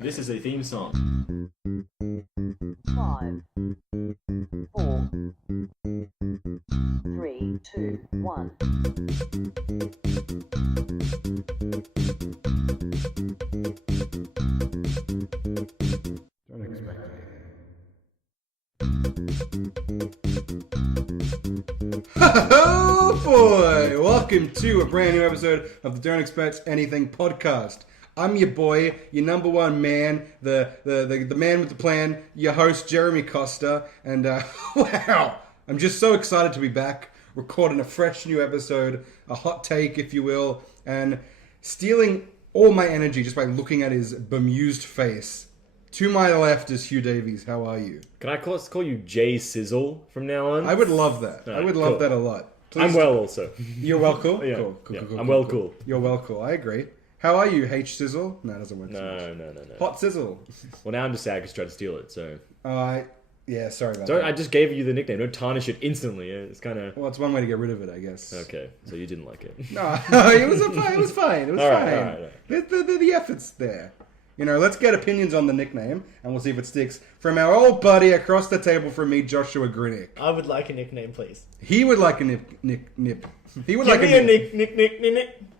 This is a theme song. 5, 4, 3, 2, 1. Don't expect anything. Oh boy! Welcome to a brand new episode of the Don't Expect Anything podcast. I'm your boy, your number one man, the man with the plan, your host Jeremy Costa, and wow, I'm just so excited to be back, recording a fresh new episode, a hot take, if you will, and stealing all my energy just by looking at his bemused face. To my left is Hugh Davies. How are you? Can I call you Jay Sizzle from now on? I would love that. Right, I would love cool. that a lot. Please I'm well also. You're well cool? Yeah, Cool. I'm well cool. You're well cool. I agree. How are you, H Sizzle? No, it doesn't work. No. Hot Sizzle. Well, now I'm just sad because tried to steal it, so... Yeah, sorry about Don't, that. I just gave you the nickname. Don't tarnish it instantly. It's kind of... Well, it's one way to get rid of it, I guess. Okay, so you didn't like it. No, it was fine. It was fine. All right. The effort's there. You know, let's get opinions on the nickname, and we'll see if it sticks. From our old buddy across the table from me, Joshua Grinick. I would like a nickname, please. He would like a nip. He would Give like me a a nip.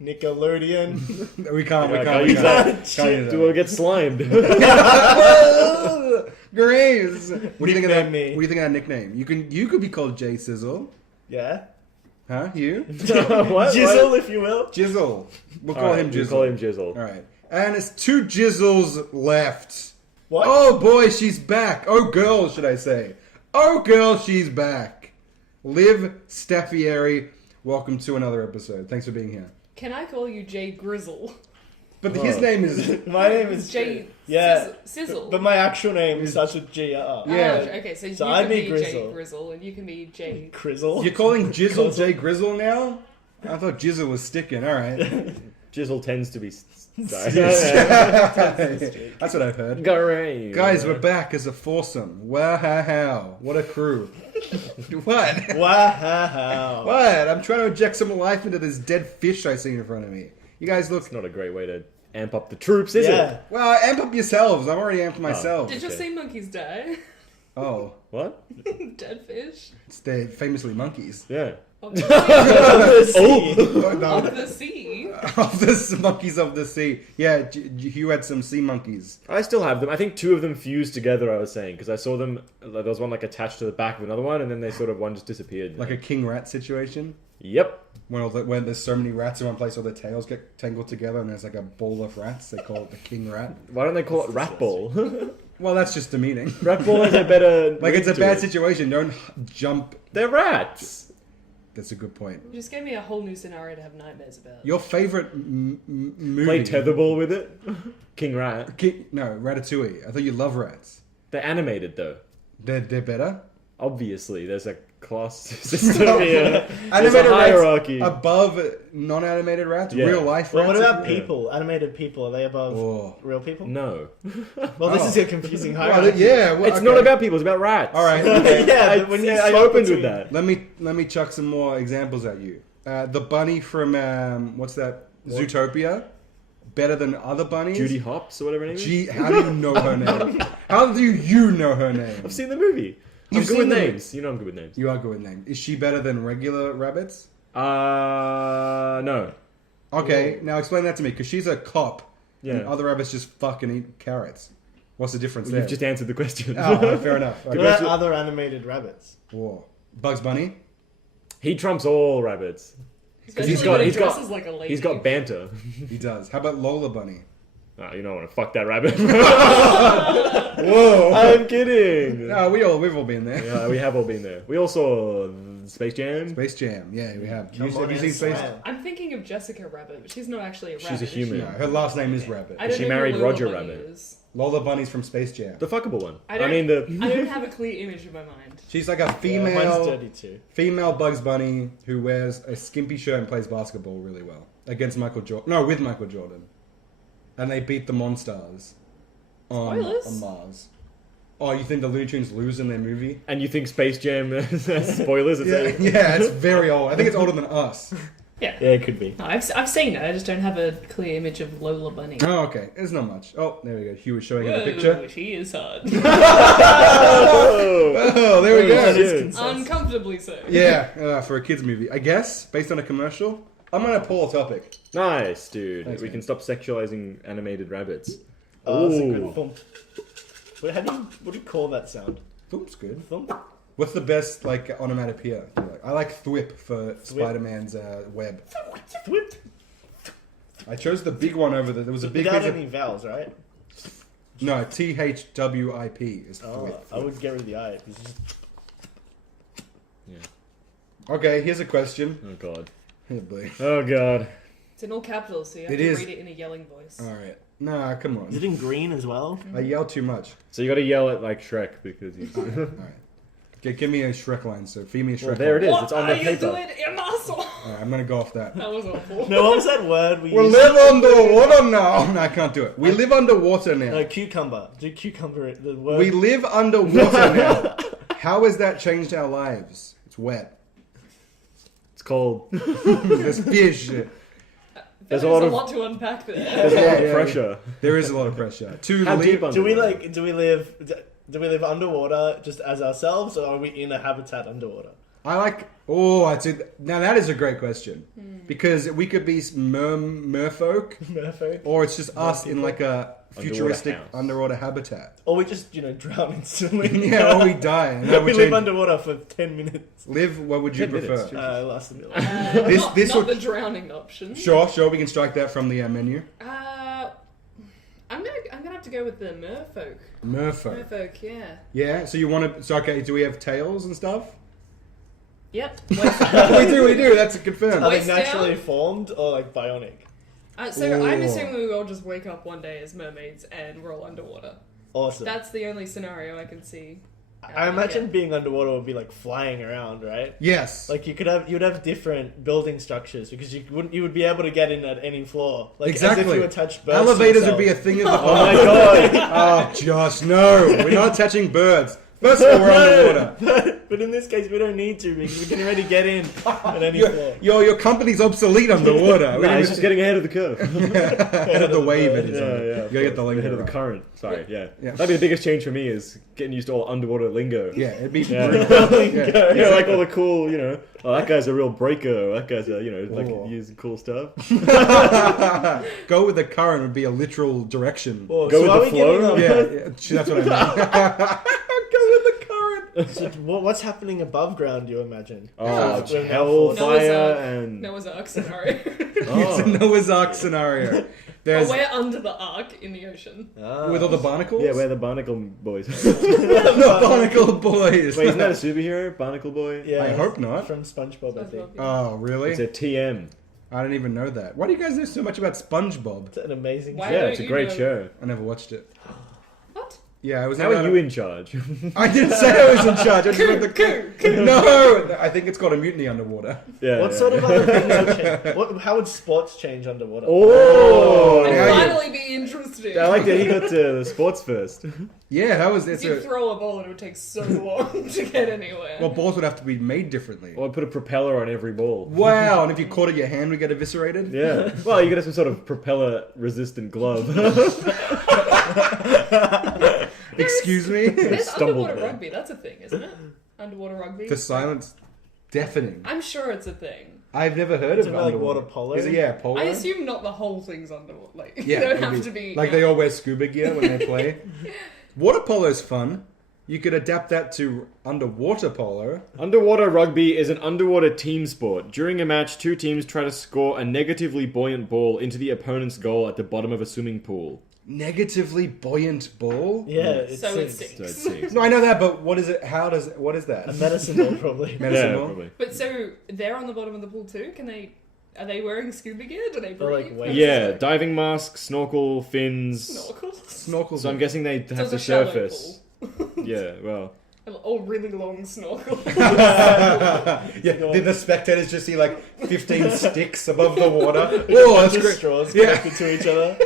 Nickelodeon. We can't Yeah, use that. Shit. Do I get slimed? Graves. What do you think of that? Nickname me. What do you think of that nickname? You could be called Jay Sizzle. Yeah. Huh? You? What? Jizzle, if you will. Jizzle. We'll call Alright, him we'll Jizzle. call him Jizzle. All right. And it's two Jizzles left. What? Oh boy, she's back. Oh girl, should I say? Oh girl, she's back. Liv Staffieri, welcome to another episode. Thanks for being here. Can I call you Jay Grizzle? But his name is My name is Jay Yeah. Sizzle. But my actual name starts with G. Yeah. Okay, so, So you I'd can be be Grizzle. Jay Grizzle and you can be Jay. Grizzle. You're calling Jizzle Jay Grizzle now? I thought Jizzle was sticking. All right. Jizzle tends to be... Sorry. That's what I've heard. Great. Guys, we're back as a foursome. Wow, what a crew. What? Wow. What? I'm trying to inject some life into this dead fish I see in front of me. You guys look... It's not a great way to amp up the troops, is Yeah. it? Well, amp up yourselves. I'm already amped myself. Did your Okay. sea monkeys die? Oh, What? Dead fish? they're famously monkeys. Yeah. Of the sea. Oh, no. Of the sea. Of the monkeys of the sea. Yeah, you had some sea monkeys. I still have them. I think two of them fused together, I was saying, because I saw them, there was one like attached to the back of another one, and then they sort of, one just disappeared. Like a king rat situation. Yep. When there's so many rats in one place, all their tails get tangled together, and there's like a ball of rats. They call it the king rat. Why don't they call it rat ball? Well, that's just demeaning. Rat ball is a better... Like, it's a name to bad it. situation. Don't jump. They're rats. That's a good point. You just gave me a whole new scenario to have nightmares about. Your favorite movie? Play tetherball with it. King Rat. No, Ratatouille. I thought you love rats. They're animated, though. They're better. Obviously, there's a class system here. There's a Animated hierarchy. rats above non-animated rats. Yeah. Real life Well, rats. what about people? Animated people, are they above Oh. real people? No. Well, this Oh. is a confusing Well, hierarchy. yeah, well, It's okay. not about people, it's about rats. All right. Okay. Yeah, I, but when you I swap opened with between- that. Let me chuck some more examples at you. The bunny from what's that? What? Zootopia. Better than other bunnies. Judy Hopps or whatever her name is. Gee, how do you know her name? How do you know her name? I've seen the movie. I'm You've good with seen the names. You know I'm good with names. You are good with names. Is she better than regular rabbits? No. Okay, now explain that to me, because she's a cop, Yeah. and other rabbits just fucking eat carrots. What's the difference You've there? just answered the question. Oh, fair enough. What Okay. about other animated rabbits? Whoa. Bugs Bunny? He trumps all rabbits. Especially He's got- when he he's got- dresses like a lady. He's got banter. He does. How about Lola Bunny? Oh, you don't want to fuck that rabbit. Whoa! I'm kidding. No, we've all been there. Yeah, we have all been there. We all saw Space Jam. Space Jam, yeah, we have. Come Have on you seen and Space? slam. I'm thinking of Jessica Rabbit, but she's not actually a rabbit. She's a human. No, her last name is Rabbit. I don't She know who married Lola Roger Bunny Rabbit. is. Lola Bunny's from Space Jam. The fuckable one. I I, don't- mean the. I don't have a clear image in my mind. She's like a Yeah, mine's female dirty too. female Bugs Bunny who wears a skimpy shirt and plays basketball really well against Michael Jordan. No, with Michael Jordan, and they beat the Monstars on Spoilers? Mars. Oh, you think the Looney Tunes lose in their movie? And you think Space Jam spoilers? It's Yeah, like- yeah, it's very old. I think it's older than us. Yeah. Yeah, it could be. No, I've seen it. I just don't have a clear image of Lola Bunny. Oh, okay. It's not much. Oh, there we go. Hugh was showing us a Whoa, picture. she is hard. Oh, there we go. shit. Uncomfortably so. Yeah, for a kids movie, I guess, based on a commercial. I'm gonna pull a topic. Nice, dude. Thanks, we man. can stop sexualizing animated rabbits. Oh, that's a Ooh. good thump. Wait, what do you call that sound? Thump's good. Thump? What's the best like onomatopoeia? I like thwip for Spider-Man's web. Thwip. I chose the big one over there. There was a big Without piece of... any vowels, right? No, THWIP is Oh, thwip. I would get rid of the I. It's just- Okay, here's a question. Oh god. Oh, boy. Oh god. It's in all capitals, so you have It to is. read it in a yelling voice. All right. Nah, come Is it on. in green as well? I yell too much. So you got to yell at like Shrek because he's. All right. Okay, give me a Shrek line. So feed me a Shrek Well, there line. it is. What It's on are the you paper. doing, you muscle? All right, I'm gonna go off that. That was awful. No, what was that word we We used? live underwater now. No, I can't do it. We live underwater now. No, cucumber. Do cucumber the word? We live underwater now. How has that changed our lives? It's wet. It's cold. There's fish. There's There's a a lot of- lot to unpack there. There's a lot Yeah, of yeah, pressure. There is a lot of pressure. To How live, deep Do we underwater? like? Do we live underwater just as ourselves, or are we in a habitat underwater? I like. Oh, I see. Now that is a great question because we could be merfolk, Merfolk? or it's just us in like a futuristic house. underwater habitat. Or we just drown instantly? Yeah, or we die. And that we would live change. underwater for 10 minutes. Live. What would you 10 minutes, prefer? Last a bit. This not would- the drowning option. Sure, we can strike that from the menu. I'm gonna have to go with the merfolk. Merfolk. Merfolk, yeah. Yeah. So you want to? So okay. Do we have tails and stuff? Yep. we do. That's confirmed. Are they Waist naturally down? formed or like bionic? So I'm Ooh. assuming we all just wake up one day as mermaids and we're all underwater. Awesome. That's the only scenario I can see. I imagine being underwater would be like flying around, right? Yes. Like you'd have different building structures because you would be able to get in at any floor. Like Exactly. as if you attached birds. Elevators to would be a yourself. thing of the Oh my past. god. Oh, Josh, no. We're not touching birds. First of all, we're underwater. But in this case, we don't need to because we can already get in at any floor. Your company's obsolete underwater. We Nah, don't he's even- just getting ahead of the curve. ahead of the wave it is. Yeah, on. yeah. You gotta get the lingo ahead of the right. current. Sorry, yeah. Yeah. That'd be the biggest change for me is getting used to all underwater lingo. Yeah, it'd be Yeah. brutal. Yeah. You know, like all the cool, oh, that guy's a real breaker. Or that guy's a, like Oh. using cool stuff. Go with the current would be a literal direction. Oh, Go so with are the we flow? getting, Yeah, that's what I mean. Go with the current. So what's happening above ground? You imagine? Oh, Yeah. hellfire and Noah's Ark scenario. It's a Noah's Ark scenario. But There's we're under the ark in the ocean. with all the barnacles. yeah, we're the Barnacle Boys. the barnacle boys. Wait, isn't that a superhero, Barnacle Boy? Yeah, I hope not. From SpongeBob, I think. Oh, really? It's a TM. I didn't even know that. Why do you guys know so much about SpongeBob? It's an amazing Why show. Yeah, don't it's a you great know- show. I never watched it. What? Yeah, I was. How are you in charge? I didn't say I was in charge. I just read the. No, I think it's called a mutiny underwater. Yeah. What yeah. sort of other things would change? How would sports change underwater? Oh! And now you- finally be interesting. I like that he got to the sports first. Yeah, that was. If It's you a. throw a ball, it would take so long to get anywhere. Well, balls would have to be made differently. Or put a propeller on every ball. Wow, and if you caught it, your hand would get eviscerated. Yeah. Well, you could have some sort of propeller-resistant glove. Excuse me. There's stumbled underwater there. rugby. That's a thing, isn't it? Underwater rugby. The silence, deafening. I'm sure it's a thing. I've never heard Is of it like underwater. water polo? Is it polo? I assume not the whole thing's underwater. Like, Yeah, you don't it'd have to be. like they all wear scuba gear when they play. Water polo's fun. You could adapt that to underwater polo. Underwater rugby is an underwater team sport. During a match, two teams try to score a negatively buoyant ball into the opponent's goal at the bottom of a swimming pool. Negatively buoyant ball? Yeah, it So it sinks. So it sinks. sinks. No, I know that, but what is it? What is A that? medicine ball, probably. Medicine Yeah, ball? probably. But so they're on the bottom of the pool too. Are they wearing scuba gear? Do they Or, like, breathe? weights. Yeah, diving mask, snorkel, fins. Snorkels. Snorkels. So I'm guessing they So have it's to a shallow surface. pool. Yeah, well. Oh, really long snorkel. Yeah, the spectators just see like 15 sticks above the water. Oh, that's Just great. straws Yeah. connected to each other.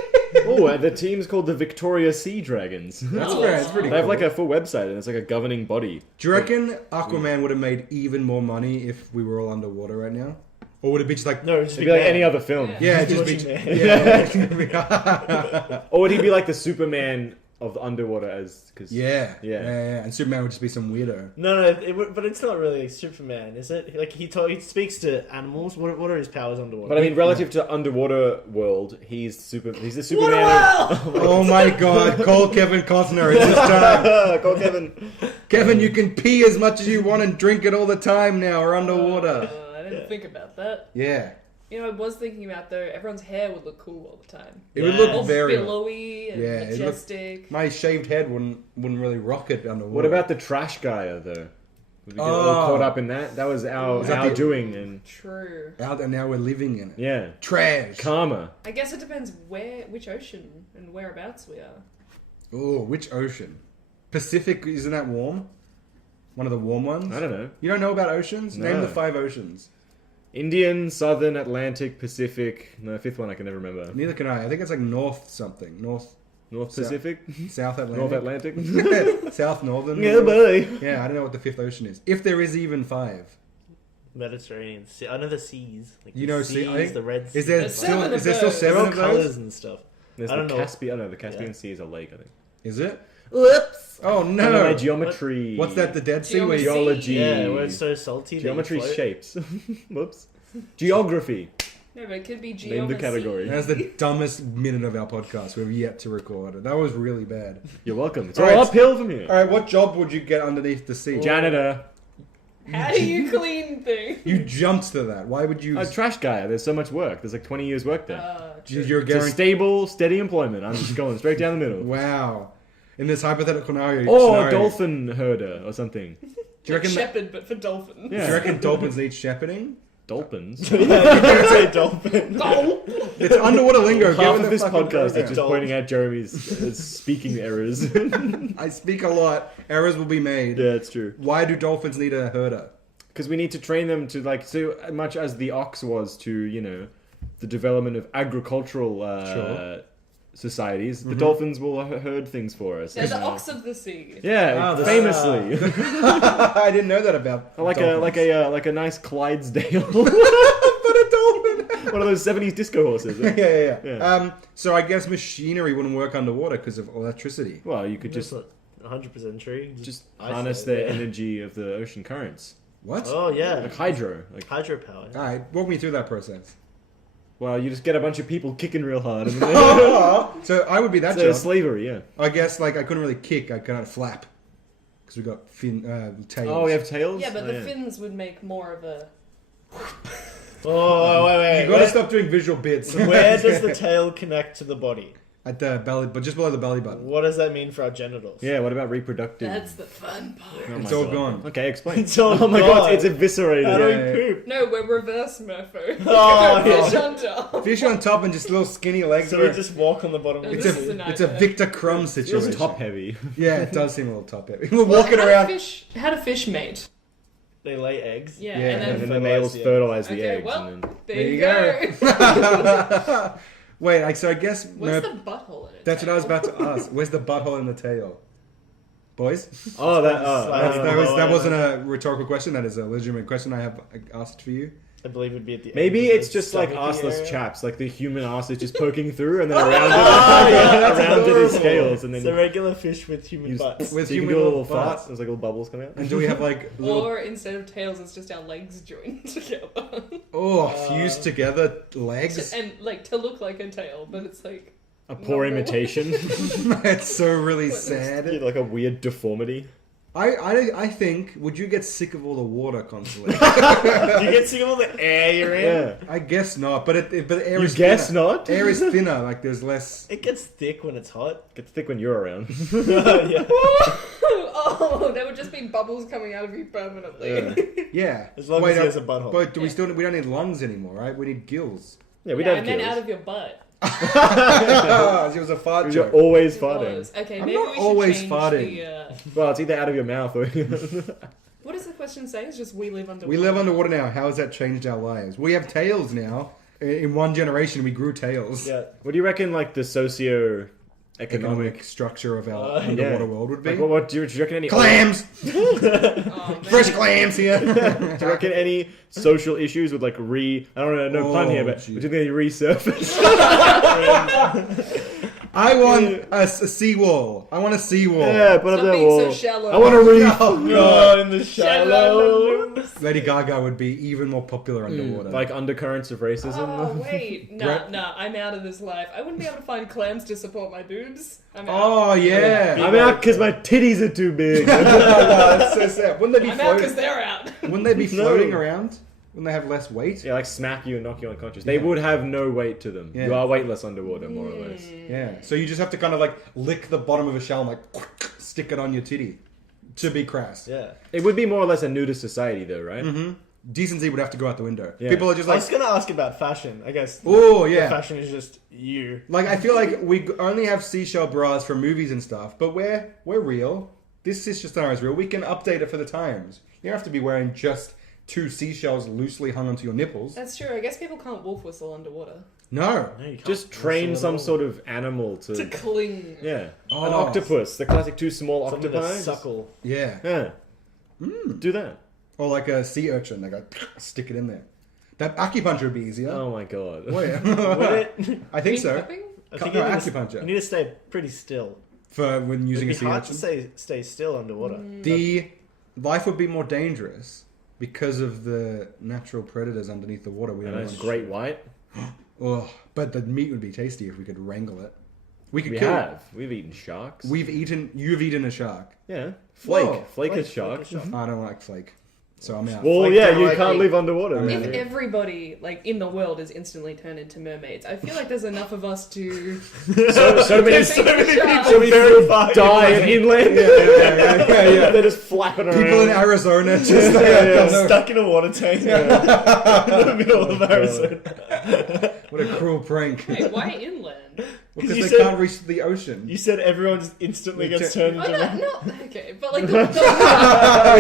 Oh, and the team's called the Victoria Sea Dragons. That's Oh, great. that's It's pretty They have cool. like a full website and it's like a governing body. Do you reckon Aquaman would have made even more money if we were all underwater right now? Or would it be just like... No, just It'd be like any other film. Yeah, Just just be... watching Yeah. Or would he be like the Superman of the underwater as... Cause, Yeah. Yeah. And Superman would just be some weirdo. No, but it's not really Superman, is it? Like he speaks to animals. What are his powers underwater? But I mean, relative to underwater world, he's the Superman. Oh my god, call Kevin Costner at this time. Call Kevin. Kevin, you can pee as much as you want and drink it all the time now. We're underwater. I didn't think about that. Yeah. You know, I was thinking about though, everyone's hair would look cool all the time. It would Yeah. look All very... billowy and Yeah, it looked- majestic. My shaved head wouldn't really rock it underwater. What about the trash guy though? Would we get all caught up in that? That was our Is that the- doing, and True. Out and now we're living in it. yeah, Trash. karma. I guess it depends which ocean and whereabouts we are. Oh, which ocean? Pacific, isn't that warm? One of the warm ones? I don't know. You don't know about oceans? No. Name the 5 oceans. Indian, Southern, Atlantic, Pacific. No, fifth one I can never remember. Neither can I. I think it's like North something. North, North South- Pacific, South Atlantic. North Atlantic. South Northern. Yeah, boy. Yeah, I don't know what the 5th ocean is. If there is even 5. Mediterranean. I know the seas. Like You the know, seas, I- the Red Sea. Is there There's still 7 of is there still those. They're 7 all of colors those? and stuff. There's I the don't know. Caspian. Oh no, the Caspian Yeah. Sea is a lake, I think. Is it? Whoops. Oh No, no, no. geometry. What's that? The Dead Sea? Where Geology. Yeah, where it's so salty. that you Geometry float. shapes. Whoops. Geography. No, but it could be Name the geometry. category. That's the dumbest minute of our podcast we've yet to record. That was really bad. You're welcome. It's All all right. uphill from here. All right, what job would you get underneath the sea? Janitor. How do you clean things? You jumped to that. Why would you? A trash guy. There's so much work. There's like 20 years work there. True. You're It's a guaranteed. stable, steady employment. I'm just going straight down the middle. Wow. In this hypothetical scenario. Or dolphin herder or something. Do you reckon? Shepherd, but for dolphins. Yeah. Do you reckon dolphins need shepherding? Dolphins. Yeah, you can say dolphin. It's underwater lingo. Get Half with of the this fucking podcast is program. just pointing out Jeremy's speaking errors. I speak a lot. Errors will be made. Yeah, it's true. Why do dolphins need a herder? Because we need to train them to like so much as the ox was to the development of agricultural Sure. societies. The dolphins will herd things for us. They're the ox of the sea. Yeah, the- famously. I didn't know that about. like dolphins. a nice Clydesdale. But a dolphin. One of those 70s disco horses. Yeah. Yeah. So I guess machinery wouldn't work underwater because of electricity. Well, you could Just just 100% true. just isolate harness it, the yeah. energy of the ocean currents. What? Oh yeah, Like hydro. Like, hydropower. All right, walk me through that process. well, you just get a bunch of people kicking real hard. And So I would be that so job. slavery, yeah. I guess like I couldn't really kick. I kind of flap because we got tails. Oh, we have tails? Yeah, but Oh, the fins would make more of a. Oh wait. You gotta stop doing visual bits. Where does the tail connect to the body? At the belly, but just below the belly button. What does that mean for our genitals? Yeah, what about reproductive? That's the fun part. Oh It's my all God. gone. Okay, explain. It's all oh my gone. god, it's eviscerated. How do Yeah. we poop? No, we're reverse Murpho. Oh, Fish on top. Fish on top and just little skinny legs. So we just walk on the bottom. No, of it's this the is a a it's a nightmare. Victor Crumb It situation. feels top heavy. Yeah, it does seem a little top heavy. We're Well, walking how around. do fish mate? They lay eggs. Yeah, Yeah, and And then then the males fertilize the Okay, eggs. well, and then... there There you you go. Wait, so I guess What's no, the butthole in it? that's what I was about to ask. Where's the butthole in the tail, boys? Oh, that. That wasn't a rhetorical question. That is a legitimate question I have asked for you. I believe it'd be at the Maybe end of it's the just like stomachy arseless area. chaps. Like the human arse is just poking through, and then around that's around it is adorable. scales, and then It's a regular fish with human you butts. With so you can human do a little little fart. butts. There's like little bubbles coming out. And do we have like little Or instead of tails, it's just our legs joined together. fused together legs? And like to look like a tail, but it's like A poor Normal. imitation. It's so really sad. Like a weird deformity. I think, would you get sick of all the water constantly? Do you get sick of all the air you're in? Yeah. I guess not, but air You is guess thinner. not? Air is thinner, like there's less. It gets thick when it's hot. Gets thick when you're around. Yeah. oh, there would just be bubbles coming out of you permanently. Yeah. As long as he has a butthole. But do we Yeah. still we don't need lungs anymore, right? We need gills. Yeah, we Yeah, don't and have then out gills. of your butt. It was a fart You're joke. always It farting. was. Okay, I'm maybe not we should always change farting. the. Well, it's either out of your mouth or. What does the question say? It's just we live underwater. We live underwater now. How has that changed our lives? We have tails now. In one generation, we grew tails. Yeah. What do you reckon, like, the economic structure of our underwater world would be. Like, what do you reckon any Clams! Oh, man. Fresh clams here! Do you reckon any social issues would like I don't know, no pun here, but gee. would you think they resurface? I want a seawall. I want a seawall. Yeah, put up Stop that being wall. so shallow. I want a reef. Oh, in the shallow. Lady Gaga would be even more popular underwater. Like undercurrents of racism. Oh, wait. Brett- Nah, I'm out of this life. I wouldn't be able to find clams to support my boobs. I'm out. Oh, yeah. I'm out because my titties are too big. That's so sad. Wouldn't they be I'm out because floating? they're out. Wouldn't they be floating around? Wouldn't they have less weight? Yeah, like smack you and knock you unconscious. They would have no weight to them. Yeah. You are weightless underwater, more or less. Yeah. So you just have to kind of like lick the bottom of a shell and like stick it on your titty. To be crass. Yeah. It would be more or less a nudist society, though, right? Mm-hmm. Decency would have to go out the window. Yeah. People are just I like, was gonna ask about fashion. I guess. oh the yeah. fashion is just you. Like I feel like we only have seashell bras from movies and stuff, but we're real. This Sister is real. We can update it for the times. You don't have to be wearing just 2 seashells loosely hung onto your nipples. That's true. I guess people can't wolf whistle underwater. No. No, you can't Just train whistle some at all. sort of animal To to... cling. Yeah. Oh. An octopus. The classic 2 small Something to octopi. suckle. Yeah. Yeah. Do that. Or like a sea urchin. They go stick it in there. That acupuncture would be easier. Oh my god. Wait. Would it? I think Mean so. cupping? I think No, you need acupuncture. to- you need to stay pretty still. For when using a It'd sea be hard urchin. to stay still underwater. The life would be more dangerous because of the natural predators underneath the water. We A don't nice know. great white. Oh, but the meat would be tasty if we could wrangle it. We could We kill have. We've eaten sharks. You've eaten a shark. Yeah. Flake. Whoa. Flake is Flake shark. is shark. I don't like flake, so I'm out. Well, Flake yeah, don't you like can't me. live underwater. I'm man. If everybody, like, in the world is instantly turned into mermaids, I feel like there's enough of us to... So many so many people so many very far die inland. inland. yeah. They're just flapping around. People in Arizona just Stuck in a water tank in the middle of Arizona. what a cruel prank. Wait, why inland? Because you they said- can't reach the ocean. You said everyone just instantly gets turned Oh, into... no, okay, but like the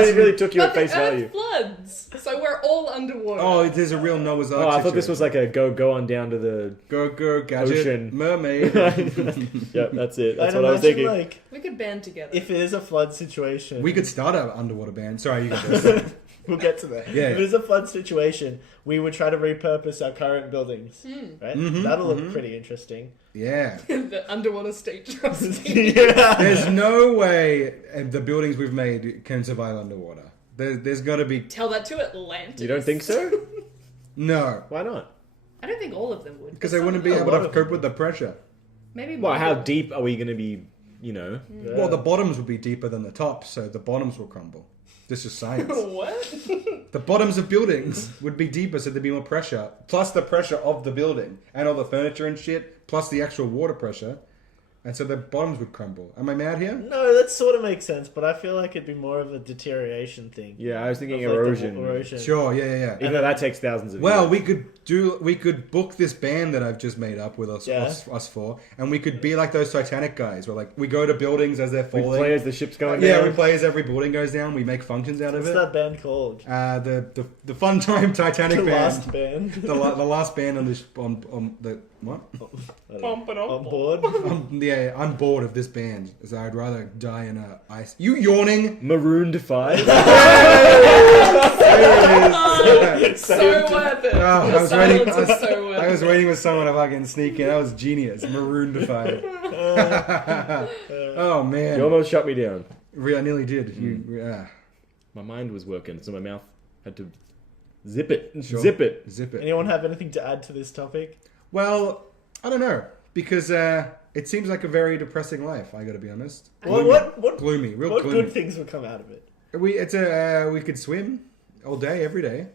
It really took you but at the face value. Earth floods, so we're all underwater. Oh, there's a real Noah's Ark. Oh, I thought this situation. was like a go on down to the. Go gadget Ocean. mermaid. Yep, that's it. That's I'd what I was imagine, thinking. like, we could band together. if it is a flood situation... We could start an underwater band. Sorry, you got this. We'll get to that. Yeah. If it is a flood situation, we would try to repurpose our current buildings. Right? That'll look pretty interesting. Yeah. the underwater state trustee. Yeah. There's no way the buildings we've made can survive underwater. There's got to be... Tell that to Atlantis. You don't think so? No. Why not? I don't think all of them would. Because but they wouldn't be some able will. to cope with the pressure. Maybe Well, more how will. deep are we going to be? You know. Well, the bottoms would be deeper than the tops, so the bottoms will crumble. This is science. What? The bottoms of buildings would be deeper, so there'd be more pressure. Plus the pressure of the building and all the furniture and shit, plus the actual water pressure. And so the bottoms would crumble. Am I mad here? No, that sort of makes sense, but I feel like it'd be more of a deterioration thing. Yeah, I was thinking Of, like, the erosion. erosion. Sure, yeah. Even though that takes thousands of Well, years. we could book this band that I've just made up with us four, and we could be like those Titanic guys, where like we go to buildings as they're We falling. play as the ship's going Yeah, down. we play as every building goes down. We make functions out of What's it. that band called? The Fun Time Titanic The band. last band. The last band on this on the what? Pump it up. On board. Yeah, I'm bored of this band. So I'd rather die in a ice. You yawning? Marooned 5. So worth it. Oh, Your I was waiting. silence is so worth I was it. waiting for someone to fucking sneak in. That was genius. Marooned 5. Oh man, You almost shut me down. I nearly did. My mind was working, so my mouth had to zip it. Sure. Zip it. Zip it. Anyone have anything to add to this topic? Well, I don't know because it seems like a very depressing life. I got to be honest. What Gloomy, real what gloomy. good things would come out of it? We could swim all day, every day.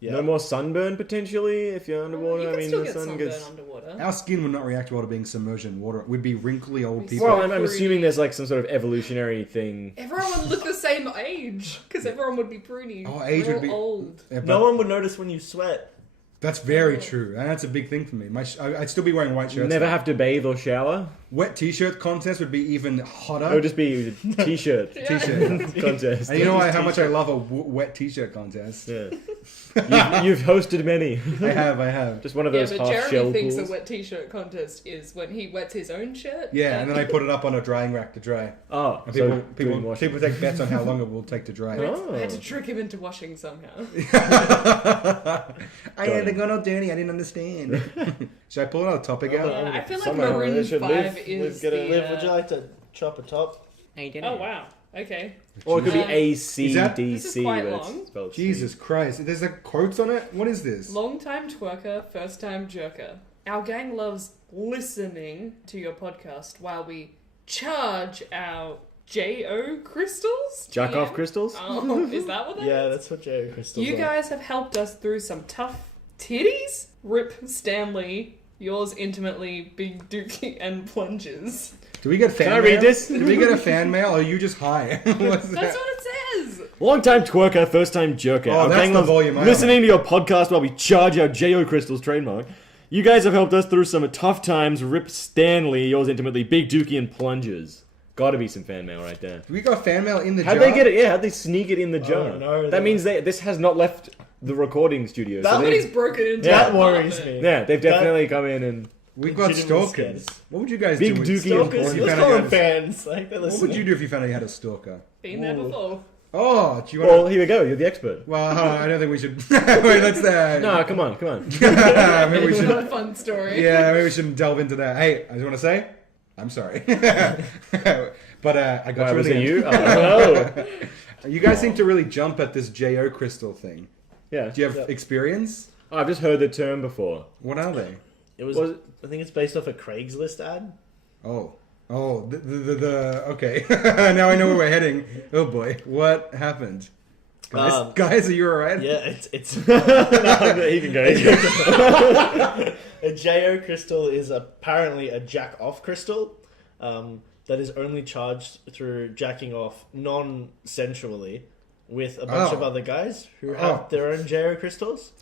Yeah. No more sunburn potentially if you're You underwater. I can mean, still the get sun sunburn gets. underwater. Our skin would not react well to being submerged in water. We'd be wrinkly old people. Well, I'm assuming there's like some sort of evolutionary thing. Everyone would look the same age because everyone would be pruny. Oh, age We're would be- all old. Yeah, but No one would notice when you sweat. That's very true, and that's a big thing for me. I'd still be wearing white shirts. Never have to bathe or shower. Wet t-shirt contest would be even hotter. It would just be t-shirt T-shirt. contest. And you know how much I love a wet t-shirt contest. Yeah. You've hosted many. I have. Just one of Yeah, those but half shell Jeremy thinks pools. a wet t-shirt contest is when he wets his own shirt. Yeah, and then I put it up on a drying rack to dry. Oh, And so people doing washing. take bets on how long it will take to dry. Oh. I had to trick him into washing somehow. I had to go no dirty. I didn't understand. Should I pull another topic out? Yeah, I feel like Somehow Maroon they should 5 live- is get a- the... Liv, would you like to chop a top? Oh, wow. Okay. Or it could be Um, ACDC. This is quite but it's long. spelled C. Jesus Christ. There's like quotes on it? What is this? Long time twerker, first time jerker. Our gang loves listening to your podcast while we charge our JO crystals? Jack off GM? crystals? Oh, is that what that Yeah, is? that's what Jerry Crystals You are. guys have helped us through some tough titties. Rip Stanley, yours intimately, Big Dookie and Plunges. Do we get fan Can I mail? read this? Do we get a fan mail or are you just high? What's that? That's what it says. Long time twerker, first time jerker. Oh, Our that's gang the loves volume I listening to your podcast while we charge our JO crystals trademark. You guys have helped us through some tough times. Rip Stanley, yours intimately, Big Dookie and Plunges. Gotta be some fan mail right there. Do we got fan mail in the How'd jar? they get it? Yeah, how'd they sneak it in the jar? no, that means this has not left the recording studio. So Somebody's they, broken into Yeah. our That worries apartment. me. yeah, they've definitely come in and... We've got Legitimate stalkers. scans. What would you guys Big do? with- Dookie and Stalkers, You let's found call out them you had fans. Like, they're What listening. would you do if you found out you had a stalker? Been there Ooh. before. Oh, do you want Well, here we go. You're the expert. Well, hold on, I don't think we should... Wait, let's... No, come on. maybe we It's should... not a fun story. Yeah, maybe we shouldn't delve into that. Hey, I just want to say, I'm sorry. But I got Why, you was in it the you? end. Oh, You guys seem to really jump at this JO crystal thing. yeah. Do you have experience? Oh, I've just heard the term before. What are they? It was. Was it- I think it's based off a Craigslist ad. Oh, okay. Now I know where we're heading. Oh boy, what happened? Guys, are you alright? Yeah, it's He can go. a JO crystal is apparently a jack off crystal that is only charged through jacking off non-sensually with a bunch Oh. of other guys who have Oh. their own JO crystals.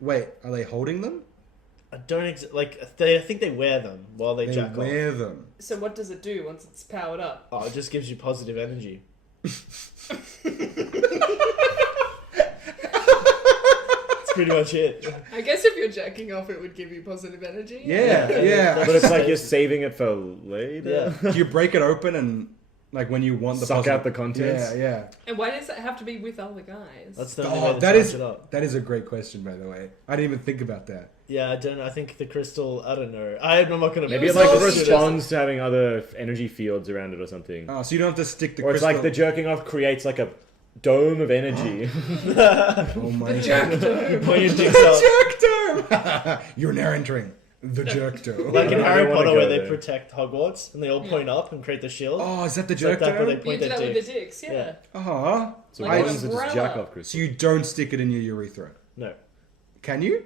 Wait, are they holding them? I don't I think they wear them while they jack off. wear them. So what does it do once it's powered up? Oh, it just gives you positive energy. That's pretty much it. I guess if you're jacking off, it would give you positive energy. Yeah. But it's like you're saving it for later. Yeah. Do you break it open and like when you want the Suck positive- out the contents? Yeah. And why does it have to be with other guys? That's the only way Oh, to that charge is it up. that is a great question, by the way. I didn't even think about that. Yeah, I think the crystal. I don't know. I'm not gonna. Maybe It it was like all responds to having other energy fields around it or something. Oh, so you don't have to stick the Or it's crystal. like the jerking off creates like a dome of energy. Oh my god. When your dick's out. Jerk dome! You're now entering the jerk dome. Like in I Harry don't wanna Potter, go where they there. protect Hogwarts and they all point up and create the shield. Oh, is that the It's like jerk that, but they dome? You point do their that with dicks. the dicks, yeah. Yeah. Uh-huh. So Like why an is it just umbrella. jack off So crystal? you don't stick it in your urethra. No, Can you?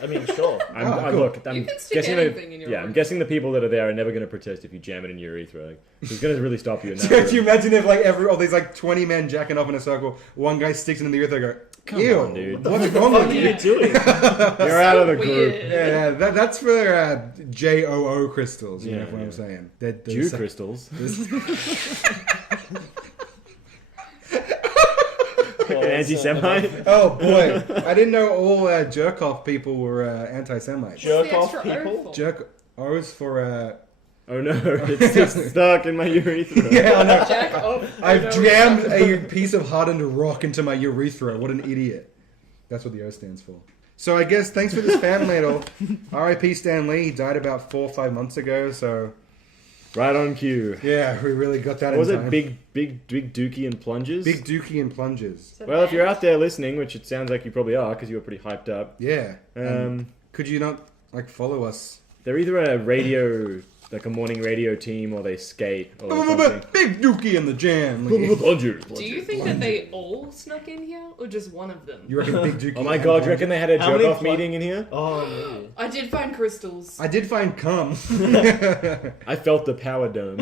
I mean sure. cool. Look, I'm You can stick guessing anything in your yeah, I'm urethra. guessing the people that are there are never going to protest if you jam it in your urethra. Like, it's going to really stop you in that. Could you room. imagine if like all these like 20 men jacking off in a circle, one guy sticks it in the urethra and go, Come ew, on, dude. what's wrong What with are you? you doing? You're out of the group. Weird. Yeah, that's for JOO crystals, you Yeah, know what yeah. I'm saying. They're Jew sa- crystals. Oh, Anti-Semite. Oh boy, I didn't know all jerk off people were anti-Semites. Jerk the off extra O people? for? Jerk O's for Oh no, it's just stuck in my urethra. yeah, I know. Jack off. I've No. jammed a piece of hardened rock into my urethra. What an idiot. That's what the O stands for. So I guess thanks for this fan mail. R.I.P. Stan Lee. He died about 4 or 5 months ago. So Right on cue. yeah, we really got that. What was in it? time. Big Dookie and Plunges? Big Dookie and plunges. Well, if you're out there listening, which it sounds like you probably are because you were pretty hyped up, Yeah. Could you not like follow us? they're either a radio, like a morning radio team, or they skate or something. Big Dookie and the Jam. Lee. Plungers. Do you think that they all snuck in here, or just one of them? You reckon Big Dookie? Oh my and god, do you Plunges? reckon they had a How many jerk-off pl- meeting in here? Oh, maybe. I did find crystals. I did find cum. I felt the power dome.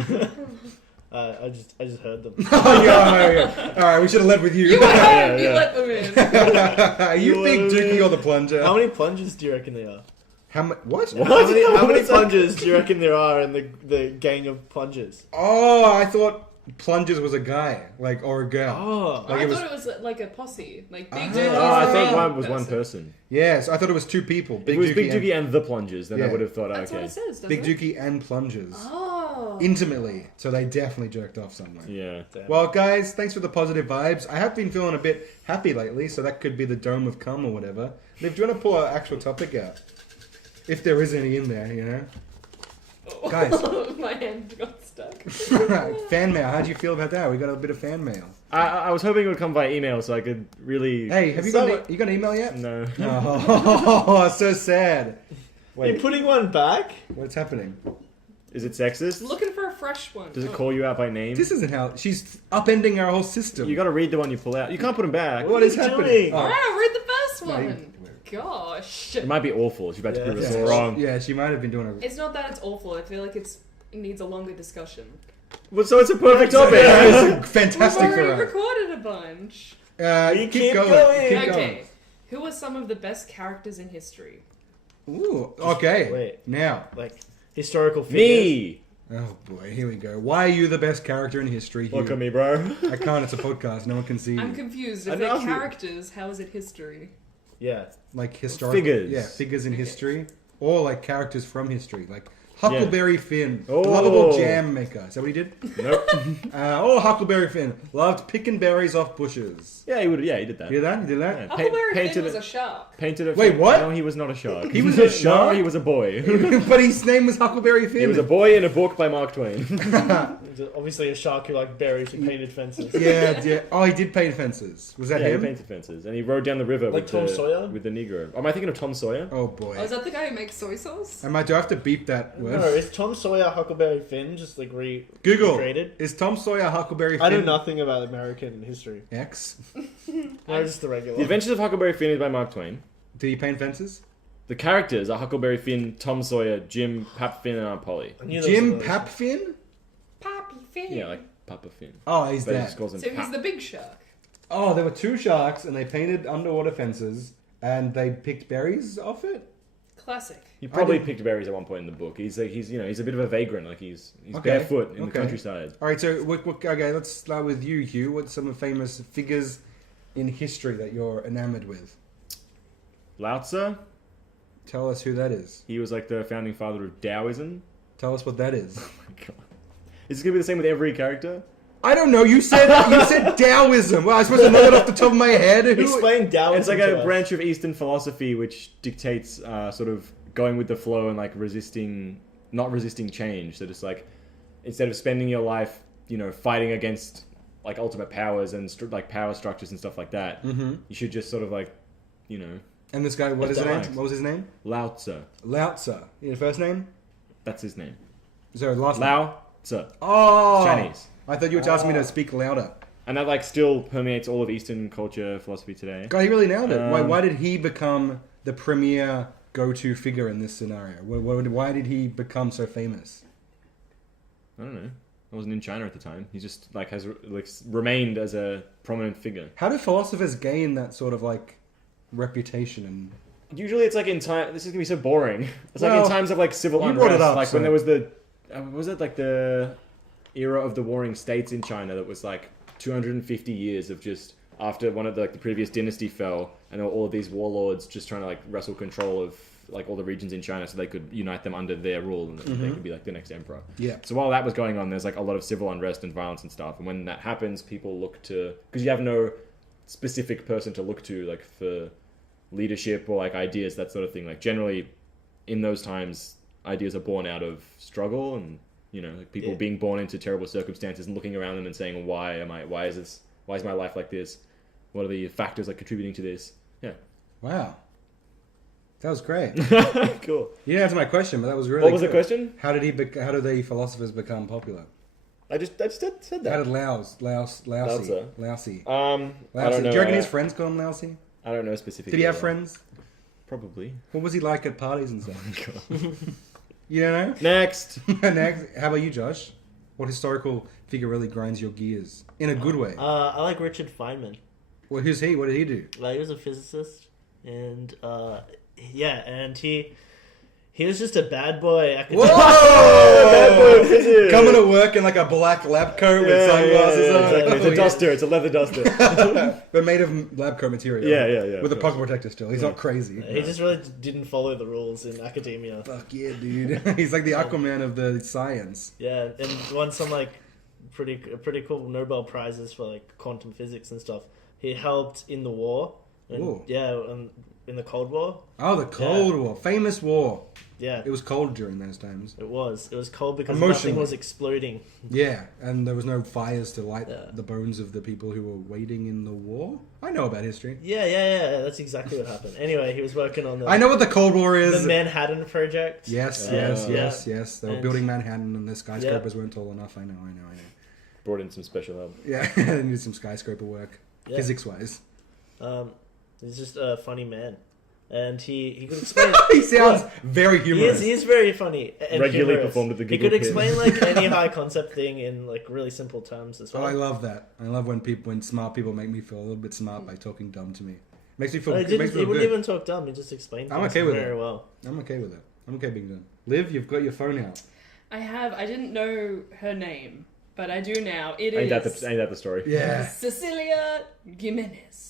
I just heard them. Oh, yeah. All right, we should have led with you. You were home. yeah. You let them in. Are you Big Dookie or the plunger? How many plunges do you reckon they are? What? How many plungers do you reckon there are in the gang of plungers? Oh, I thought plungers was a guy, like, or a girl. Oh. Like I it was- thought it was like a posse. Like Big Ah. Dookie. Oh, I thought one was one person. Yes, I thought it was two people. If it was Big Dookie and the Plungers, then I Yeah. would have thought, That's what okay. it says, doesn't Big it? Dookie and plungers. Oh. Intimately. So they definitely jerked off somewhere. Yeah. Well, guys, thanks for the positive vibes. I have been feeling a bit happy lately, so that could be the Dome of Cum or whatever. Liv, do you want to pull our actual topic out? If there is any in there, you know? Guys. My hand got stuck. Fan mail. How do you feel about that? We got a bit of fan mail. I was hoping it would come by email so I could really... Hey, have you got an email yet? No. Oh, so sad. You're Wait, putting one back? what's happening? Is it sexist? Looking for a fresh one. Does it Oh. call you out by name? This isn't how... She's upending our whole system. You gotta read the one you pull out. You can't put them back. What is What are you happening? doing? Oh. Wow, read the first No, one. you- Gosh. It might be awful. She's about to Yeah. prove us Yeah. all wrong. Yeah, she might have been doing it. It's not that it's awful. I feel like it needs a longer discussion. Well, so it's a perfect topic. It's We've fantastic for already us. recorded a bunch. You Keep keep going. going. Keep Okay. Who are some of the best characters in history? going. Ooh, okay. Wait. Now. Like, historical figures? Me! Oh boy, here we go. Why are you the best character in history, Hugh? Look at me, bro. I can't, it's a podcast. No one can see I'm you. confused. I If they're know you- characters, how is it history? Yeah. Like historical... Figures. Yeah, figures in history. Or like characters from history. Like Huckleberry Finn. Oh. Lovable jam maker. Is that what he did? Nope. Huckleberry Finn. Loved picking berries off bushes. Yeah, he would. Yeah, he did that. You did that? You did that? Yeah, Huckleberry Finn painted was it- a shark. Painted it. Wait, what? No, he was not a shark. He was a No, shark? he was a boy. But his name was Huckleberry Finn. He was a boy in a book by Mark Twain. There's obviously a shark who liked berries and painted fences. Yeah, yeah. Oh, he did paint fences. Was that Yeah, he him? painted fences, and he rode down the river Like with Tom the, Sawyer? with the Negro. Am I thinking of Tom Sawyer? Oh boy. Oh, is that the guy who makes soy sauce? Do I have to beep that word? No, is Tom Sawyer Huckleberry Finn just like Google. recreated? Is Tom Sawyer Huckleberry Finn? I know nothing about American history. X. No, just the regular. The Adventures of Huckleberry Finn is by Mark Twain. Did he paint fences? The characters are Huckleberry Finn, Tom Sawyer, Jim, Pap Finn, and Aunt Polly. I knew there was Jim another- Pap Finn? Poppy Finn. Yeah, like Papa Finn. Oh, he's But he that. just calls him So he's Pap. the big shark. Oh, there were two sharks, and they painted underwater fences, and they picked berries off it. Classic. He probably did- picked berries at one point in the book. He's like he's a bit of a vagrant. Like he's Okay, barefoot in the okay. countryside. All right, so okay, let's start with you, Hugh. What's some famous figures in history that you're enamored with? Lao Tzu. Tell us who that is. He was like the founding father of Taoism. Tell us what that is. Oh my god. Is this gonna be the same with every character? I don't know. You said Taoism. Well, I was supposed to know that off the top of my head. Who- Explain Taoism. It's like to a us. branch of Eastern philosophy which dictates sort of going with the flow and like not resisting change. So just like instead of spending your life, fighting against like ultimate powers and like power structures and stuff like that, you should just sort of like, And this guy, what is his Relax. name? What was his name? Lao Tzu. Lao Tzu. Your first name? That's his name. So last name? Lao Tzu. Oh, Chinese. I thought you were asking me to speak louder. And that like still permeates all of Eastern culture philosophy today. God, he really nailed it. Um, Why did he become the premier go-to figure in this scenario? Why did he become so famous? I don't know. I wasn't in China at the time. He just like has like remained as a prominent figure. How do philosophers gain that sort of like reputation? And Usually it's like in time. This is gonna be so boring. It's like Well, in times of like civil you brought it unrest, up, like so- when there was was it like the era of the warring states in China that was like 250 years of just after one of the previous dynasty fell, and there were all of these warlords just trying to like wrestle control of like all the regions in China so they could unite them under their rule and they could be like the next emperor. yeah, So while that was going on, there's like a lot of civil unrest and violence and stuff. And when that happens, people look to, because you have no specific person to look to like for leadership or like ideas, that sort of thing. Like generally in those times, ideas are born out of struggle and, like people Yeah. being born into terrible circumstances and looking around them and saying, why is my life like this? What are the factors like contributing to this? Yeah. wow, that was great. Cool. You didn't answer my question, but that was really. What was the good. question? How did the philosophers become popular? I just said How that. did Lousy? I don't know. Do you reckon his friends call him Lousy? I don't know specifically. Did he have friends? Probably. What was he like at parties and stuff? You don't know? Next. Next, how about you, Josh? What historical figure really grinds your gears in a good way? I like Richard Feynman. Well, who's he? What did he do? He was a physicist, and and he He was just a bad boy. Whoa! Bad boy of physics. Coming to work in like a black lab coat with sunglasses on. exactly. It's a Oh, duster. It's a leather duster. yeah. But made of lab coat material. Yeah, With a of pocket protector still. He's not crazy. He just really didn't follow the rules in academia. Fuck yeah, dude. He's like the Aquaman of the science. Yeah, and won some like pretty cool Nobel prizes for like quantum physics and stuff. He helped in the war. And, Ooh. in the Cold War. Oh, the Cold War. Famous war. Yeah, It was cold during those times. it was. It was cold because Emotionally. nothing was exploding. Yeah, and there was no fires to light Yeah. the bones of the people who were waiting in the war. I know about history. Yeah. That's exactly what happened. Anyway, he was working on I know what the Cold War is. the Manhattan Project. Yes. Yeah. Yes. They were And- building Manhattan and the skyscrapers weren't tall enough. I know. Brought in some special help. Yeah, they needed some skyscraper work. Yeah. Physics-wise. He's just a funny man, and he could explain. He sounds very humorous. He is very funny and Regularly humorous. performed at the He Giggle could Pit. explain like any high concept thing in like really simple terms as Oh, well. I love that. I love when smart people make me feel a little bit smart by talking dumb to me. Makes me feel. he Makes me wouldn't feel good. even talk dumb. He just explained I'm things okay with very it. well. I'm okay with it. I'm okay being done. Liv, you've got your phone out. I didn't know her name, but I do now. It Ain't that is the story? Yeah. Cecilia Gimenez.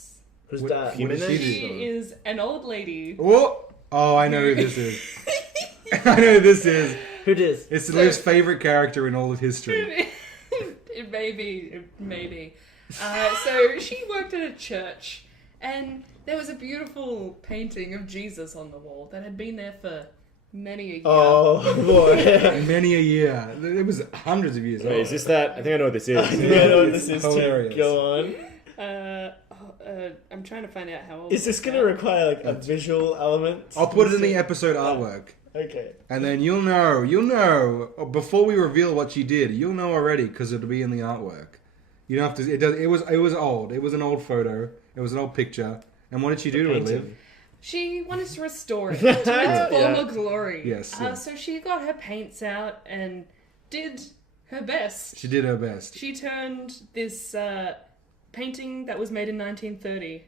Who's What- that? what did Jimenez? she She do? is an old lady. Whoa! Oh, I know who this is. I know who this is. Who dis? It's Liv's favorite character in all of history. It may be. So she worked at a church, and there was a beautiful painting of Jesus on the wall that had been there for many a year. Oh boy. Many a year. It was hundreds of years Wait, old. is this that? I think I know what this is. I know what this It's is hilarious. too. Go on. I'm trying to find out how old. Is this it's gonna now. require like a visual element? I'll put it in the episode artwork. Okay. And then you'll know, before we reveal what she did, you'll know already because it'll be in the artwork. You don't have to, it was old. It was an old photo. It was an old picture. And what did she do to it, Liv? She wanted to restore it to its former glory. Yes, yeah. So she got her paints out and did her best. She did her best. She turned this painting that was made in 1930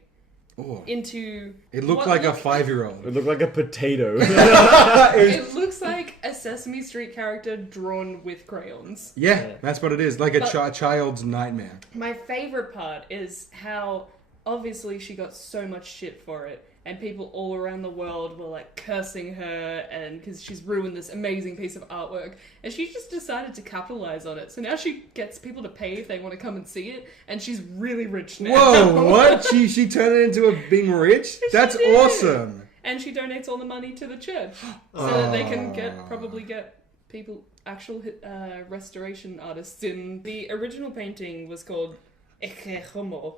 Oh. into... It looked what like a looked- 5-year-old. It looked like a potato. It looks like a Sesame Street character drawn with crayons. Yeah, that's what it is. Like a But- child's nightmare. My favorite part is how obviously she got so much shit for it, and people all around the world were like cursing her, and because she's ruined this amazing piece of artwork, and she just decided to capitalize on it. So now she gets people to pay if they want to come and see it, and she's really rich now. Whoa, what? She turned it into being rich? That's did. awesome. And she donates all the money to the church so that they can probably get people, actual restoration artists in. The original painting was called Ekehomo,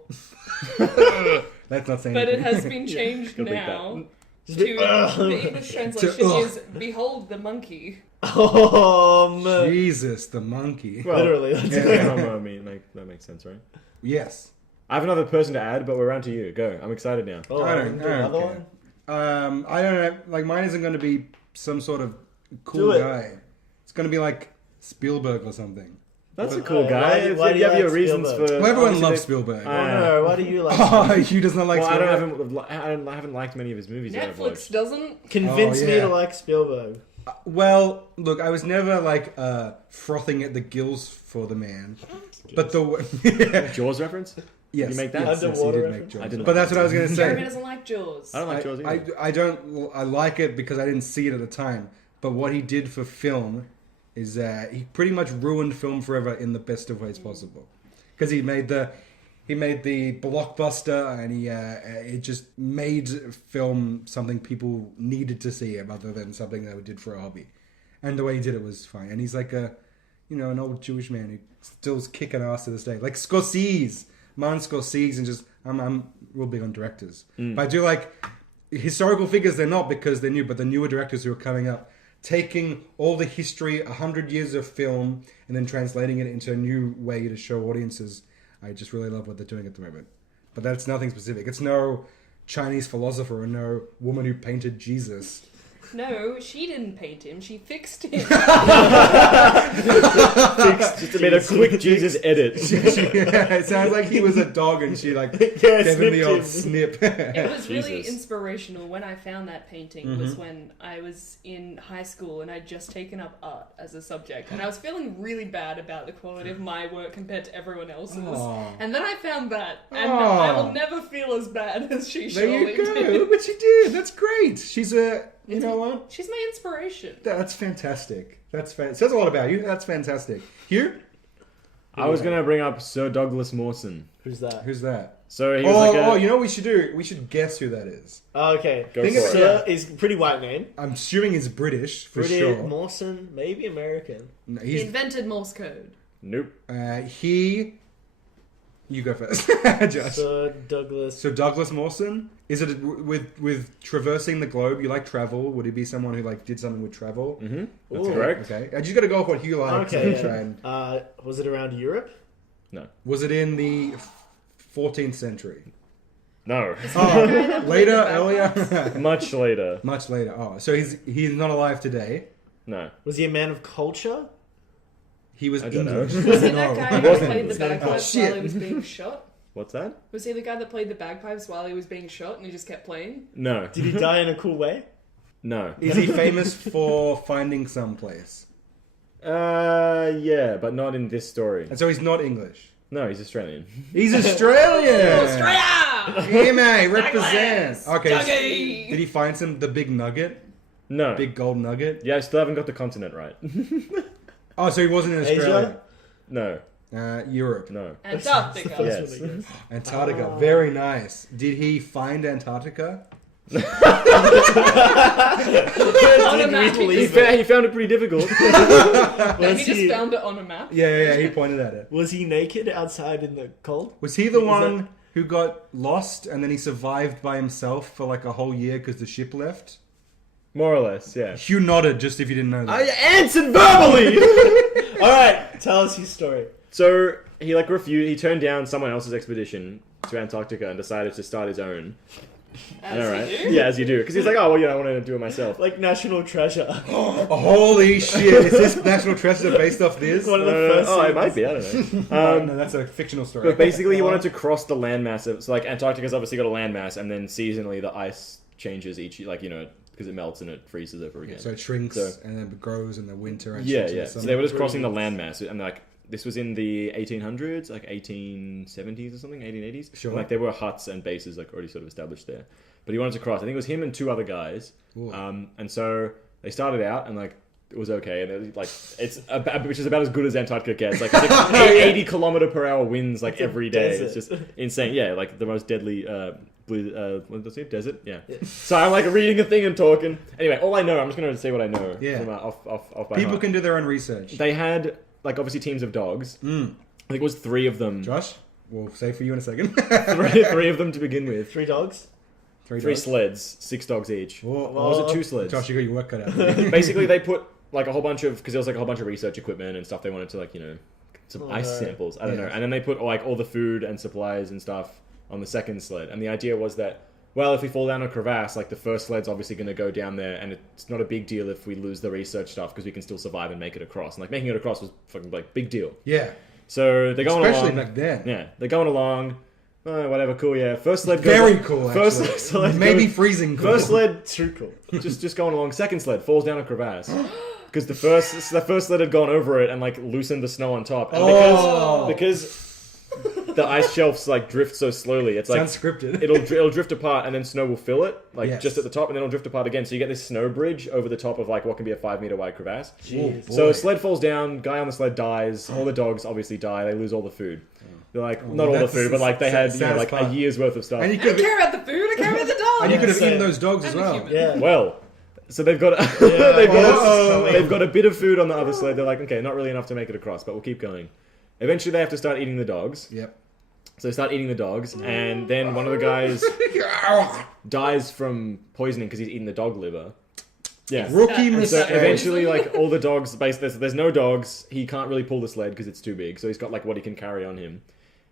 That's not saying but it anything. has been changed Gotta beat now to Ugh. the English translation is "Behold the monkey." Jesus, the monkey. Well, Literally, that's Yeah. I mean, that makes sense, right? Yes. I have another person to add, but we're around to you. Go. I'm excited now. Oh, I don't another care. one? I don't know. Like, mine isn't going to be some sort of Do cool it. guy. It's going to be like Spielberg or something. That's a Why- cool guy. why do you you have your like reasons Spielberg? for. Well, everyone obviously loves they- Spielberg. Oh no, why do you like Oh, you does not like Well, I Spielberg? haven't liked many of his movies that I've Netflix watched. doesn't. Convince Oh, me yeah. to like Spielberg. Well, look, I was never like frothing at the gills for the man. But the Jaws reference? yes, You make that? yes, yes, he Underwater did make reference? Jaws. I didn't But like that's what I was going to Jeremy say. doesn't like Jaws. I don't like Jaws either. I like it because I didn't see it at the time. But what he did for film is he pretty much ruined film forever in the best of ways possible. Because he made the blockbuster, and it just made film something people needed to see rather than something they did for a hobby. And the way he did it was fine. And he's like an old Jewish man who still's kicking ass to this day. Like Scorsese, Martin Scorsese, and just I'm real big on directors. But I do like historical figures. They're not because they're new, but the newer directors who are coming up, taking all the history, 100 years of film, and then translating it into a new way to show audiences. I just really love what they're doing at the moment. But that's nothing specific. It's no Chinese philosopher or no woman who painted Jesus. No, she didn't paint him. She fixed him. Just made a quick Jesus edit. It sounds like he was a dog and she like Yeah, gave him the snipped old him. snip. It was really Jesus. inspirational. When I found that painting Mm-hmm. was when I was in high school and I'd just taken up art as a subject, and I was feeling really bad about the quality of my work compared to everyone else's. Aw. And then I found that, and Aw. I will never feel as bad as she There surely you go. did. Look what you did. That's great. She's a. You know what? She's my inspiration. That's fantastic. Says a lot about you. That's fantastic. Hugh? I was gonna bring up Sir Douglas Mawson. Who's that? Who's that? So he was You know what we should do? We should guess who that is. Oh, okay. Go Think for of- it. Sir is pretty white name. I'm assuming he's British for British, sure. Mawson, maybe American. No, He he's invented Morse code. Nope. You go first, Josh. Sir Douglas. So Douglas Mawson, is it with traversing the globe? You like travel? Would he be someone who like did something with travel? Mm-hmm. That's Ooh. correct. Okay, I just got to go off what Hugh likes. Okay. and try and- Was it around Europe? No. Was it in the 14th century? No. Oh, played later, the earlier, Much later. much later. Oh, so he's not alive today. No. Was he a man of culture? He was I don't know. English. Was he No, that guy he who wasn't played the English. bagpipes Oh, while shit. he was being shot? What's that? Was he the guy that played the bagpipes while he was being shot and he just kept playing? No. Did he die in a cool way? No. Is he famous for finding some place? Yeah, but not in this story. And so he's not English. No, he's Australian. He's Australian. Australia! Hey, mate, represent. Douglas! Okay. so Dougie! did he find the big nugget? No. Big gold nugget? Yeah, I still haven't got the continent right. Oh, so he wasn't in Australia. No. Europe. No. Antarctica. Yes. Antarctica. Very nice. Did he find Antarctica? On a map. He found it pretty difficult. He just found it on a map. Yeah, he pointed at it. Was he naked outside in the cold? Was he the Was one who got lost and then he survived by himself for like a whole year because the ship left? More or less, yeah. Hugh nodded just if you didn't know that. I answered verbally! Alright, tell us his story. So, he refused, he turned down someone else's expedition to Antarctica and decided to start his own. As Alright. you do. Yeah, as you do. Because he's like, oh, well, I want to do it myself. Like National Treasure. Holy shit! Is this National Treasure based off this? One of the first Oh, it scenes. might be, I don't know. No, that's a fictional story. But basically, he wanted to cross the landmass. So, Antarctica's obviously got a landmass, and then seasonally the ice changes each, because it melts and it freezes over again. So it shrinks So- and then it grows in the winter. And Yeah, shrinks in yeah. the So summer. they were just crossing the landmass, and this was in the 1800s, 1870s or something, 1880s. Sure. And, there were huts and bases already sort of established there. But he wanted to cross. I think it was him and two other guys. Ooh. And so they started out and it was okay, and it was, which is about as good as Antarctica gets. It's 80-kilometer-per-hour winds every day. desert. It's just insane. Yeah, the most deadly. What does it? Desert? Yeah. So I'm reading a thing and talking. Anyway, all I know, I'm just going to say what I know. Yeah. From, off by People heart. can do their own research. They had obviously teams of dogs. I think it was three of them. Josh, we'll say for you in a second. three of them to begin with. 3 dogs? Three dogs. sleds, 6 dogs each. Whoa, Or was it 2 sleds? Josh, you got your work cut out. Basically, they put a whole bunch of, because there was a whole bunch of research equipment and stuff. They wanted to some ice no. samples. I don't know. Yes. And then they put all the food and supplies and stuff on the second sled. And the idea was that, well, if we fall down a crevasse, the first sled's obviously going to go down there, and it's not a big deal if we lose the research stuff because we can still survive and make it across. And making it across was fucking big deal. Yeah, So they're going especially along. back then. Yeah, they're going along. Whatever, cool. Yeah, first sled. Very cool. First Actually. sled. Maybe goes- freezing cool. First sled Too cool. just going along. Second sled falls down a crevasse because the first sled had gone over it and loosened the snow on top. And Oh. because the ice shelves drift so slowly, it's Sounds scripted. it'll drift apart and then snow will fill it Yes. just at the top, and then it'll drift apart again. So you get this snow bridge over the top of what can be a 5-meter wide crevasse. Jeez. So sled falls down, guy on the sled dies, all the dogs obviously die, they lose all the food. They're not all the that's- food, but they had sounds a fun. year's worth of stuff. And you I could don't care about the food, I care about the dog! and you could have Yeah, eaten so- those dogs as And the well. human. Yeah. Well, so they've got they've got a bit of food on the other sled. They're okay, not really enough to make it across, but we'll keep going. Eventually, they have to start eating the dogs. Yep. So they start eating the dogs, and then one of the guys dies from poisoning because he's eaten the dog liver. Yeah. Rookie So So mistake. eventually, all the dogs, there's no dogs. He can't really pull the sled because it's too big. So he's got what he can carry on him.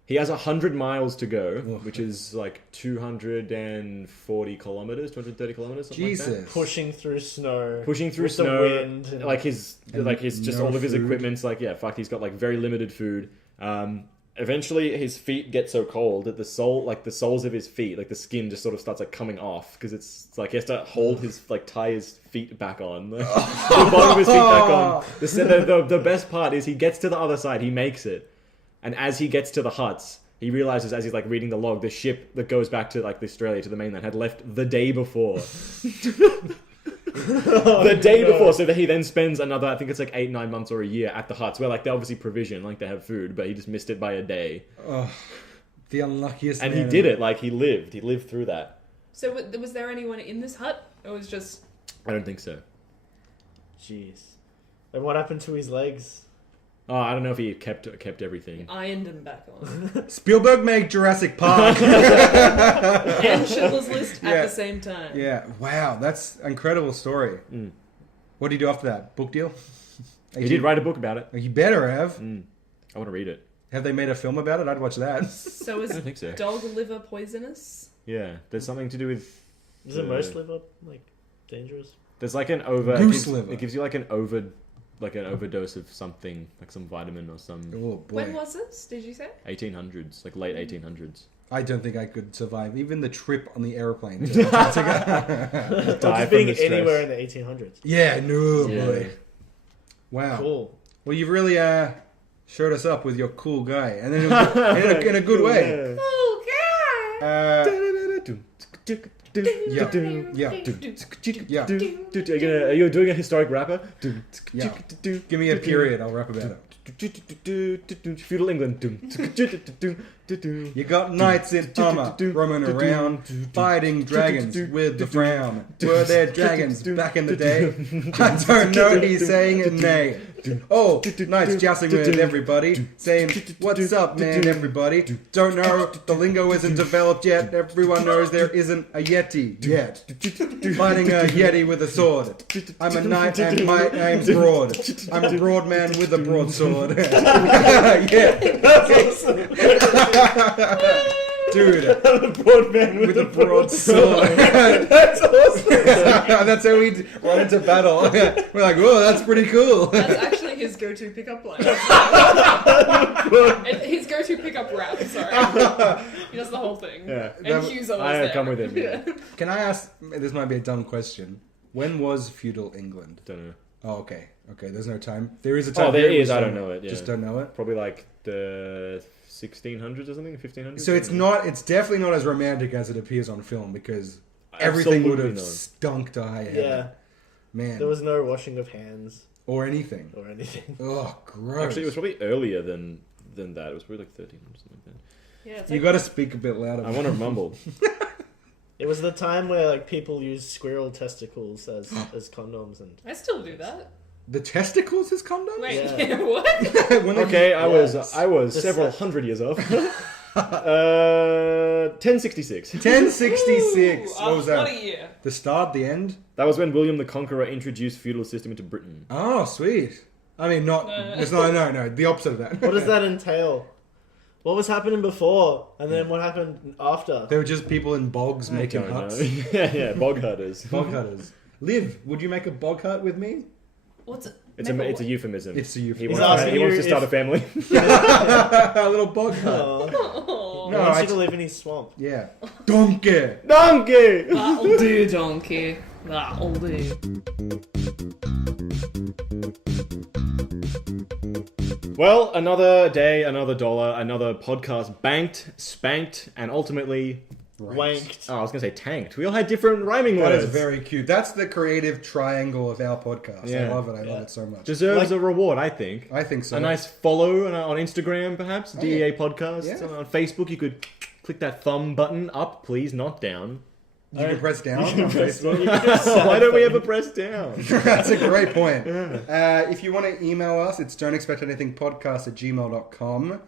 He has 100 miles to go, which is like 240 kilometers, 230 kilometers, something like that. Jesus. Pushing through snow. Pushing through with snow, the wind. And like his just no all of his food. equipment's like, yeah, fuck, he's got like very limited food. Eventually his feet get so cold that the soles of his feet, like the skin just sort of starts like coming off because it's like he has to hold his, like tie his feet back on, like, the bottom of his feet back on. The best part is he gets to the other side, he makes it, and as he gets to the huts, he realizes as he's like reading the log, the ship that goes back to like Australia, to the mainland, had left the day before. The day before, so that he then spends another, I think it's like 8-9 months or a year at the huts, where like they obviously provision, like they have food, but he just missed it by a day. Oh, the unluckiest And man he did it, like he lived through that. So was there anyone in this hut? Or was just... I don't think so. Jeez. And what happened to his legs? Oh, I don't know if he kept everything. ironed him back on. Spielberg made Jurassic Park. And Schindler's List Yeah. at the same time. Yeah, wow, that's an incredible story. What did you do after that? Book deal? He did write a book about it. You better have. I want to read it. Have they made a film about it? I'd watch that. So is I don't think so. dog liver poisonous? Yeah, there's something to do with... Is it most liver like dangerous? There's like an Goose liver. It gives you like an overdose of something, like some vitamin or some Oh boy. When was this, did you say? 1800s, like late 1800s. I don't think I could survive even the trip on the airplane. Die Just from being the stress. anywhere in the 1800s. Yeah, no Yeah. boy. Wow. Cool. Well, you've really showed us up with your cool guy, and then in a good way. Oh, God! Yeah. Are you doing a historic rapper? Yeah. Give me a period. I'll rap about it. Feudal England. You got knights in armor roaming around, fighting dragons with the frown. Were there dragons back in the day? I don't know, he's saying it nay. Oh, knights jousting with everybody, saying, what's up, man, everybody? Don't know, the lingo isn't developed yet. Everyone knows there isn't a yeti yet. Fighting a yeti with a sword. I'm a knight and my name's Broad. I'm a broad man with a broadsword. Yeah. Dude, Broad man with a broadsword. That's awesome. That's how we run into battle. We're like, whoa, that's pretty cool. That's actually his go-to pickup line. His go-to pickup rap, sorry. He does the whole thing. Yeah. And Hugh's always I there. come with him. Yeah. Can I ask, this might be a dumb question. When was feudal England? Don't know. Oh, okay. Okay, there's no time. There is a time. Oh, there period, is. we I just don't know it. Yeah. Just don't know it. Probably like the 1600s or something, 1500s. So it's not. It's definitely not as romantic as it appears on film because everything would have Absolutely not. stunk to high heaven. Yeah. Man. There was no washing of hands Or anything. or anything. Oh, gross. Actually, it was probably earlier than that. It was probably like 1300 or something like that. Yeah, it's You like, got to speak a bit louder. I want to mumble. It was the time where like people used squirrel testicles as condoms and I still do that. The testicles is condoms? Wait, Yeah. what? When they- Okay, I was The several set. hundred years off. 1066. 1066. Ooh, What was what a that? year. The start, the end? That was when William the Conqueror introduced feudal system into Britain. Oh, sweet. I mean, not. It's not. No. The opposite of that. what does that entail? What was happening before, and then what happened after? They were just people in bogs making Don't huts. know. yeah, bog hunters. Bog hutters. Liv, would you make a bog hut with me? What's it? It's a Remember euphemism. It's a He euphemism. wants, asking he wants you to start if- a family. A little bog hut. Oh, Oh, he No, wants I- you to live in his swamp. Yeah. Donkey. Donkey! that'll do, donkey. That'll do. Well, another day, another dollar, another podcast banked, spanked, and ultimately... Wanked. Oh, I was going to say tanked. We all had different rhyming That words. is very cute. That's the creative triangle of our podcast. I Yeah. love it. I love it so much. Deserves a reward, I think. I think so. A nice follow on Instagram, perhaps. DEA yeah. Podcast. Yeah. On Facebook, you could click that thumb button up, please, not down. You can press down on press- Facebook. Why don't we ever press down? That's a great point. If you want to email us, it's don'texpectanythingpodcast@gmail.com.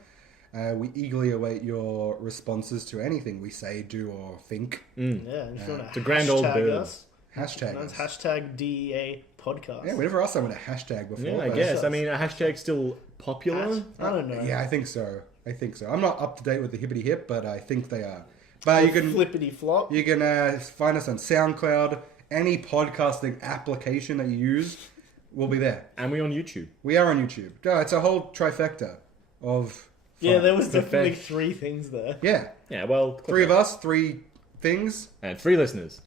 We eagerly await your responses to anything we say, do, or think. Yeah, and if you want It's a grand old bird. us, Hashtag that's us. hashtag DEA podcast. Yeah, we never asked someone a hashtag before. Yeah, I but- guess. I mean, a hashtag's still popular. I don't know. Yeah, I think so. I think so. I'm not up to date with the hippity hip, but I think they are. But you can Flippity flop. You can find us on SoundCloud. Any podcasting application that you use will be there. And we on YouTube. We are on YouTube. Yeah, it's a whole trifecta of... Yeah, fun. there was definitely Perfect. 3 things there. Yeah. Yeah, well... Three of us, 3 things. And 3 listeners.